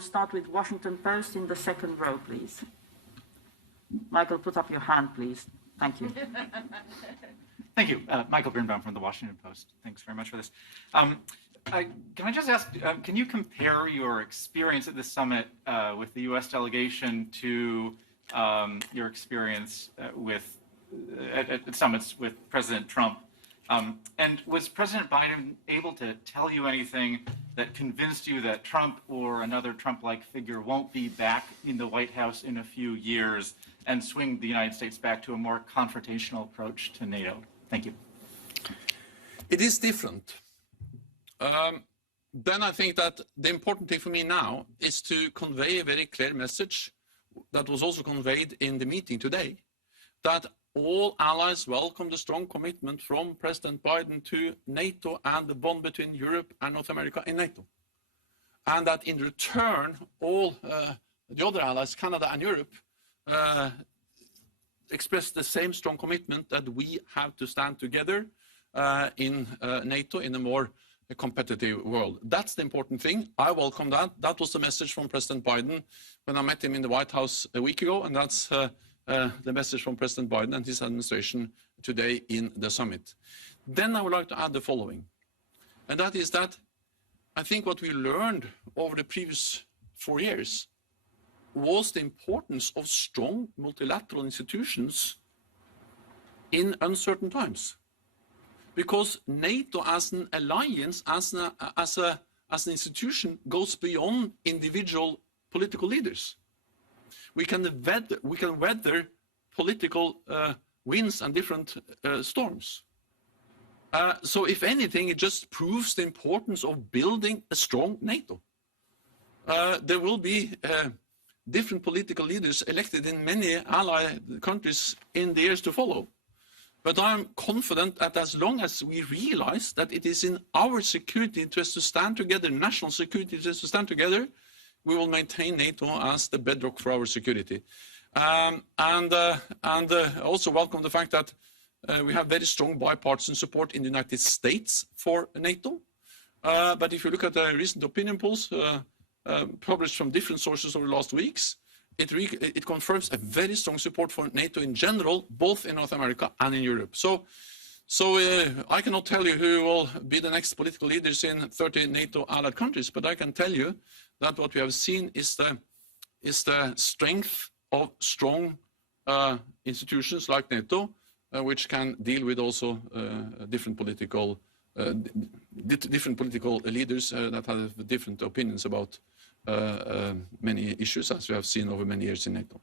will start with Washington Post in the second row, please. Michael, put up your hand, please. Thank you. Thank you. Michael Birnbaum from the Washington Post. Thanks very much for this. Can I just ask, can you compare your experience at this summit with the U.S. delegation to your experience at summits with President Trump? And was President Biden able to tell you anything that convinced you that Trump or another Trump-like figure won't be back in the White House in a few years and swing the United States back to a more confrontational approach to NATO? Thank you. It is different. Then I think that the important thing for me now is to convey a very clear message that was also conveyed in the meeting today, that all allies welcome the strong commitment from President Biden to NATO and the bond between Europe and North America in NATO. And that in return, all the other allies, Canada and Europe, express the same strong commitment that we have to stand together in NATO in a more competitive world. That's the important thing. I welcome that. That was the message from President Biden when I met him in the White House a week ago, and that's the message from President Biden and his administration today in the summit. Then I would like to add the following, and that is that I think what we learned over the previous 4 years was the importance of strong multilateral institutions in uncertain times. Because NATO as an alliance, as an institution, goes beyond individual political leaders. We can weather political winds and different storms. So if anything, it just proves the importance of building a strong NATO. There will be different political leaders elected in many allied countries in the years to follow. But I'm confident that as long as we realize that it is in our security interest to stand together, national security interest to stand together, we will maintain NATO as the bedrock for our security. And also welcome the fact that we have very strong bipartisan support in the United States for NATO. But if you look at the recent opinion polls published from different sources over the last weeks, it confirms a very strong support for NATO in general, both in North America and in Europe. So I cannot tell you who will be the next political leaders in 30 NATO allied countries, but I can tell you that what we have seen is the strength of strong institutions like NATO, which can deal with also different political leaders that have different opinions about many issues, as we have seen over many years in NATO.